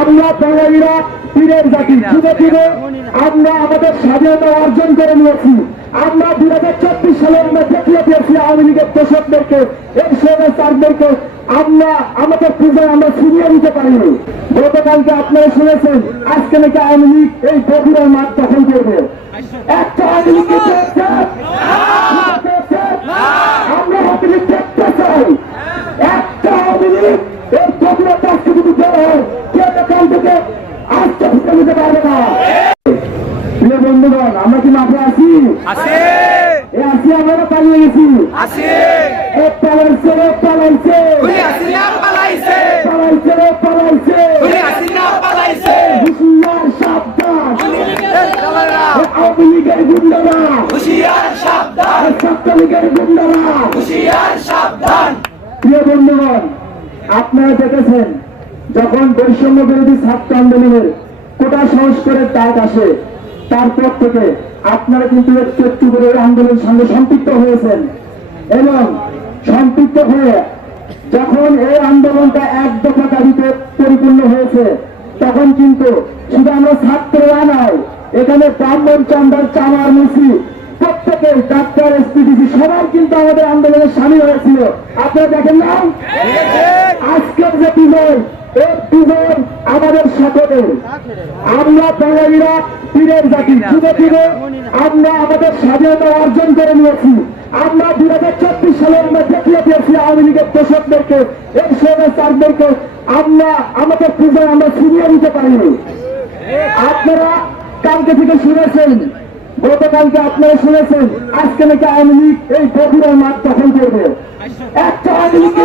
আমরা বাঙালিরা পীরের জাতি ধীরে ধীরে আমরা আমাদের স্বাধীনতা অর্জন করে নিয়েছি। আমরা দুই হাজার চব্বিশ সালের মধ্যে দেখিয়ে দিয়েছি আওয়ামী লীগের দোষকদেরকে এই স্বৈরাচারদেরকে আমরা আমাদের পূজায় আমরা ফিরিয়ে নিতে পারিনি। গতকালকে আপনারা শুনেছেন, আজকে নাকি আওয়ামী লীগ এই গভীরের মাঠ দখল করবে। থেকে আজকে ঢুকে নিতে পারবে না। প্রিয় বন্ধুগণ আমরা কি মাঠে আছি? এ আছি আমরা পালিয়ে গেছি। এ পালাইছে রে পালাইছে। পালাইছে। পালাইছে রে পালাইছে। পালাইছে। হুশিয়ার সাবধান। এ দালালা এ আওয়ামী লীগের গুন্ডারা। হুশিয়ার সাবধান। ছাত্রলীগের গুন্ডারা। হুশিয়ার সাবধান। প্রিয় বন্ধুগণ আপনারা দেখেছেন যখন বৈষম্য বিরোধী ছাত্র আন্দোলনের কোটা সংস্কারের ডাক আসে তারপর থেকে আপনারা কিন্তু একটু একটু করে আন্দোলনের সঙ্গে সম্পৃক্ত হয়েছেন। এবং সম্পৃক্ত হয়ে যখন এই আন্দোলনটা এক দফা দাবিতে পরিপূর্ণ হয়েছে তখন কিন্তু শুধু আমরা ছাত্ররা নয় এখানে ব্রাহ্মণ চান্দার চামার মুসি প্রত্যেকে ডাক্তার এসপিডিসি সবাই কিন্তু আমাদের আন্দোলনের সামিল হয়েছিল। আপনারা দেখেন না? আজকের যে বিজয় এই বিজয় আমাদের সকলের আমরা বাঙালিরা পীরের জাতি ধীরে ধীরে আমরা আমাদের স্বাধীনতা অর্জন করে নিয়েছি। আমরা দুই হাজার চব্বিশ সালের মধ্যে দেখিয়ে দিয়েছি আওয়ামী লীগের দোষকদেরকে, এই স্বৈরাচারদেরকে। আমরা, আমাদের পূজায় আমরা ছিনিয়ে নিতে পারিনি। আপনারা কালকে থেকে শুনেছেন, গতকালকে আপনারা শুনেছেন, আজকে নাকি আওয়ামী লীগ এই গভীরের মাঠ দখল করবে। একটা আওয়ামী লীগকে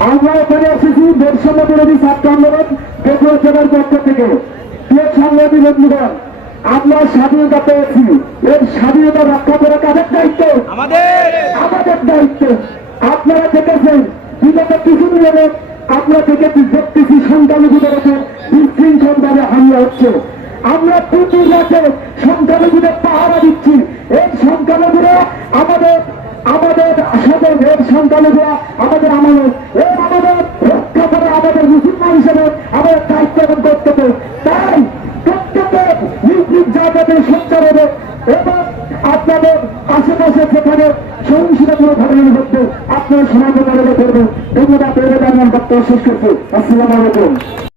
আমরা এখানে এসেছি বৈষম্য বিরোধী ছাত্র আন্দোলন বেগুয়া জেলার পক্ষ থেকে। সাংবাদিক বন্ধুগণ আমরা স্বাধীনতা পেয়েছি। এর স্বাধীনতা রক্ষা করা কাদের দায়িত্ব? আমাদের! আমাদের দায়িত্ব। আপনারা দেখেছেন বিগত কিছুদিন হলে আমরা দেখেছি দেখতেছি উপর বিশৃঙ্খল ভাবে হামলা হচ্ছে। আমরা প্রতি রাতে আমাদের আমানত এই আমাদের, রক্ষা করে আমাদের মুসলমান হিসেবে আমাদের দায়িত্ব এবং কর্তব্য। তাই প্রত্যেকে নিজ জায়গাতে সোচ্চার হবে এবং আপনাদের আশেপাশে সেখানে সহিংসতা কোনো ঘটনা ঘটবে, আপনারা সমাজ করবেন ধন্যবাদ বক্তব্য শেষ করছি। আসসালাম আলাইকুম।